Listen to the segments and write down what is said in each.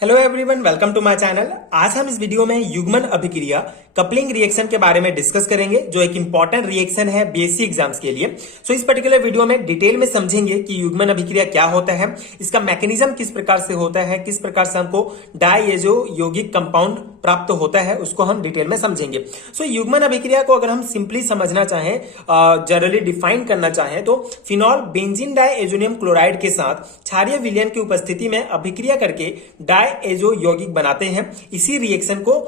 Hello everyone, welcome to my channel. आज हम इस वीडियो में युग्मन अभिक्रिया कपलिंग रिएक्शन के बारे में डिस्कस करेंगे, जो एक इंपॉर्टेंट रिएक्शन है बीएससी एग्जाम्स के लिए। सो इस पर्टिकुलर वीडियो में डिटेल में समझेंगे कि युग्मन अभिक्रिया क्या होता है, इसका मैकेनिज्म किस प्रकार से होता है, किस प्रकार से हमको डायएजो यौगिक कंपाउंड प्राप्त होता है, उसको हम डिटेल में समझेंगे। सो युग्मन अभिक्रिया को अगर हम सिंपली समझना चाहें, जनरली डिफाइन करना चाहें, तो फिनॉल बेंजीन डायएजोनियम क्लोराइड के साथ क्षारीय विलयन की उपस्थिति में अभिक्रिया करके डायएजो यौगिक बनाते हैं। इसी रिएक्शन को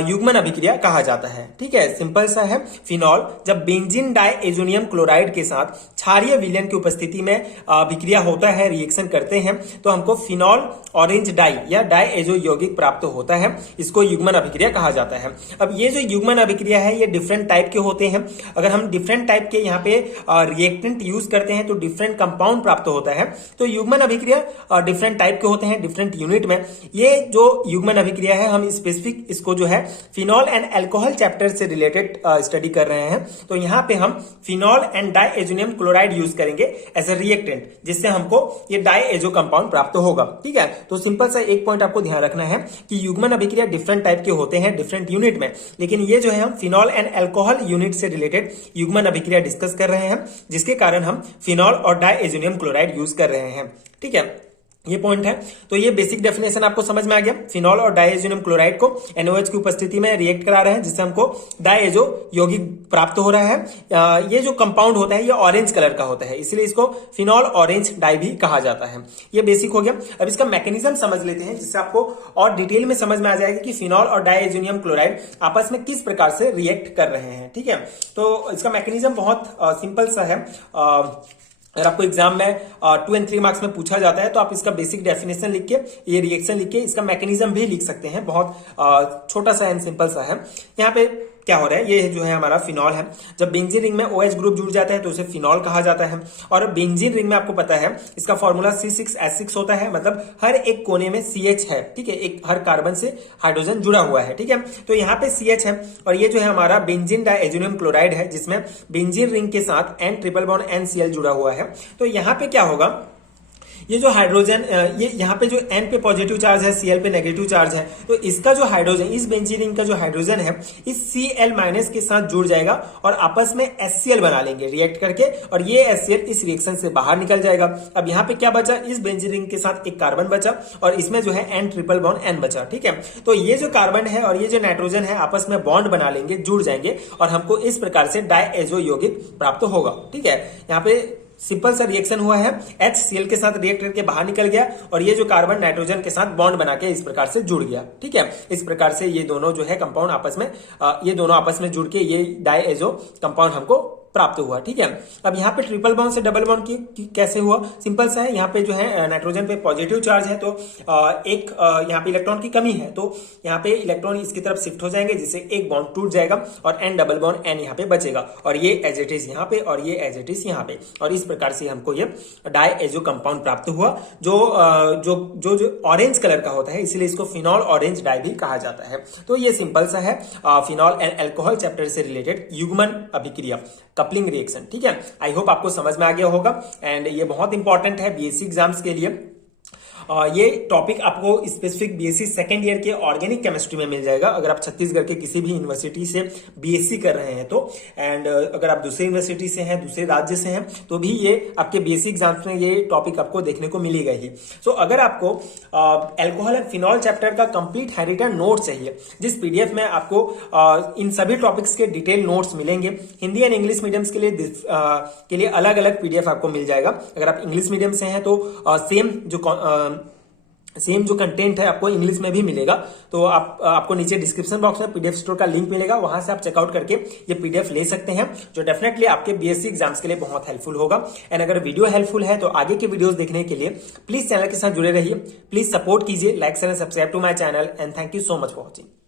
युग्मन अभिक्रिया कहा जाता है। ठीक है, सिंपल सा है। फिनॉल जब बेंजीन डायएजोनियम क्लोराइड के साथ क्षारीय विलयन की उपस्थिति में अभिक्रिया होता है, रिएक्शन करते हैं, तो हमको फिनॉल ऑरेंज डाई या डायएजो यौगिक प्राप्त होता है। इसको युग्मन अभिक्रिया कहा जाता है। अब ये जो युग्मन अभिक्रिया है, ये डिफरेंट टाइप के होते हैं। अगर हम डिफरेंट टाइप के यहाँ पे रिएक्टेंट यूज करते हैं तो डिफरेंट कंपाउंड प्राप्त होता है। तो युग्मन अभिक्रिया डिफरेंट टाइप के होते हैं, डिफरेंट यूनिट में। ये जो युग्मन अभिक्रिया है, हम स्पेसिफिक इसको जो है फिनॉल एंड अल्कोहल चैप्टर से रिलेटेड स्टडी कर रहे हैं। तो यहां पे हम फिनॉल एंड डायएजोनियम क्लोराइड यूज करेंगे एज अ रिएक्टेंट, जिससे हमको ये डायएजो कंपाउंड प्राप्त होगा। ठीक है, तो सिंपल सा एक पॉइंट आपको ध्यान रखना है कि युग्मन अभिक्रिया डिफरेंट टाइप के होते हैं, डिफरेंट यूनिट में। लेकिन ये जो है, हम फिनॉल एंड अल्कोहल यूनिट से रिलेटेड युग्मन अभिक्रिया डिस्कस कर रहे हैं, जिसके कारण हम फिनॉल और डायएजोनियम क्लोराइड यूज कर रहे हैं। ठीक है, ये पॉइंट है। तो ये बेसिक डेफिनेशन आपको समझ में आ गया। फिनॉल और डायएजोनियम क्लोराइड को NOH की उपस्थिति में रिएक्ट करा रहे हैं, जिससे हमको डायएजो यौगिक प्राप्त हो रहा है। ये जो कंपाउंड होता है, ये ऑरेंज कलर का होता है, इसलिए इसको फिनॉल ऑरेंज डाई भी कहा जाता है। ये बेसिक हो गया। अब इसका मैकेनिज्म समझ लेते हैं, जिससे आपको और डिटेल में समझ में आ जाएगा कि फिनॉल और डायएजोनियम क्लोराइड आपस में किस प्रकार से रिएक्ट कर रहे हैं। ठीक है, तो इसका मैकेनिज्म बहुत सिंपल सा है। अगर आपको एग्जाम में 2 और 3 मार्क्स में पूछा जाता है, तो आप इसका बेसिक डेफिनेशन लिख के, ये रिएक्शन लिख के, इसका मैकेनिज्म भी लिख सकते हैं। बहुत छोटा सा एंड सिंपल सा है। यहाँ पे क्या हो रहा है, ये जो है हमारा फिनॉल है। जब बेंजीन रिंग में OH ग्रुप जुड़ जाता है तो उसे फिनॉल कहा जाता है। और बेंजीन रिंग में आपको पता है इसका फॉर्मूला C6H6 होता है, मतलब हर एक कोने में CH है। ठीक है, एक हर कार्बन से हाइड्रोजन जुड़ा हुआ है। ठीक है, तो यहाँ पे CH है, और ये जो है हमारा बेंजीन डायएजोनियम क्लोराइड है, जिसमें बेंजीन रिंग के साथ N ट्रिपल बॉन्ड NCl जुड़ा हुआ है। तो यहाँ पे क्या होगा, ये जो हाइड्रोजन, ये यहाँ पे जो N पे पॉजिटिव चार्ज है, Cl पे नेगेटिव चार्ज है, तो इसका जो हाइड्रोजन, इस बेंजीन रिंग का जो हाइड्रोजन है, इस Cl माइनस के साथ जुड़ जाएगा और आपस में HCl बना लेंगे रिएक्ट करके, और ये HCl इस रिएक्शन से बाहर निकल जाएगा। अब यहाँ पे क्या बचा, इस बेंजीन रिंग के साथ एक कार्बन बचा, और इसमें जो है N ट्रिपल बॉन्ड N बचा। ठीक है, तो ये जो कार्बन है और ये जो नाइट्रोजन है, आपस में बॉन्ड बना लेंगे, जुड़ जाएंगे, और हमको इस प्रकार से डायएजो यौगिक प्राप्त होगा। ठीक है, यहाँ पे सिंपल सा रिएक्शन हुआ है, HCl के साथ रिएक्ट करके बाहर निकल गया, और ये जो कार्बन नाइट्रोजन के साथ बॉन्ड बना के इस प्रकार से जुड़ गया। ठीक है, इस प्रकार से ये दोनों जो है कंपाउंड आपस में, ये दोनों आपस में जुड़ के ये डायएजो कंपाउंड हमको प्राप्त हुआ। ठीक है, अब यहाँ पे ट्रिपल बॉन्ड से डबल बॉन्ड की कैसे हुआ, सिंपल सा है। यहाँ पे जो है नाइट्रोजन पे पॉजिटिव चार्ज है, तो एक यहाँ पे इलेक्ट्रॉन की कमी है, तो यहाँ पे इलेक्ट्रॉन इसकी तरफ शिफ्ट हो जाएंगे, जिससे एक बॉन्ड टूट जाएगा और N डबल बॉन्ड N यहाँ पे बचेगा, और ये एज इट इज यहाँ पे, और ये एज इट इज यहाँ पे, और इस प्रकार से हमको ये डायएजो कंपाउंड प्राप्त हुआ, जो ऑरेंज कलर का होता है, इसलिए इसको फिनॉल ऑरेंज डाई भी कहा जाता है। तो ये सिंपल सा है फिनॉल एंड अल्कोहल चैप्टर से रिलेटेड युग्मन अभिक्रिया कपलिंग रिएक्शन। ठीक है, आई होप आपको समझ में आ गया होगा, एंड ये बहुत इंपॉर्टेंट है बीएससी एग्जाम्स के लिए। ये टॉपिक आपको स्पेसिफिक बीएससी सेकेंड ईयर के ऑर्गेनिक केमिस्ट्री में मिल जाएगा, अगर आप छत्तीसगढ़ के किसी भी यूनिवर्सिटी से बीएससी कर रहे हैं तो। एंड अगर आप दूसरे यूनिवर्सिटी से हैं, दूसरे राज्य से हैं, तो भी ये आपके बीएससी एग्जाम्स में ये टॉपिक आपको देखने को मिलेगा ही। सो अगर आपको अल्कोहल एंड फिनॉल चैप्टर का कंप्लीट हैंडरिटन नोट चाहिए, जिस पीडीएफ में आपको इन सभी टॉपिक्स के डिटेल नोट्स मिलेंगे, हिंदी एंड इंग्लिश मीडियम्स के लिए अलग अलग पीडीएफ आपको मिल जाएगा। अगर आप इंग्लिश मीडियम से हैं तो सेम जो कंटेंट है आपको इंग्लिश में भी मिलेगा। तो आपको नीचे डिस्क्रिप्शन बॉक्स में पीडीएफ स्टोर का लिंक मिलेगा, वहां से आप चेकआउट करके ये पीडीएफ ले सकते हैं, जो डेफिनेटली आपके बीएससी एग्जाम्स के लिए बहुत हेल्पफुल होगा। एंड अगर वीडियो हेल्पफुल है तो आगे के वीडियोस देखने के लिए प्लीज चैनल के साथ जुड़े रहिए, प्लीज सपोर्ट कीजिए, like share and subscribe to my channel, and thank you so much for watching.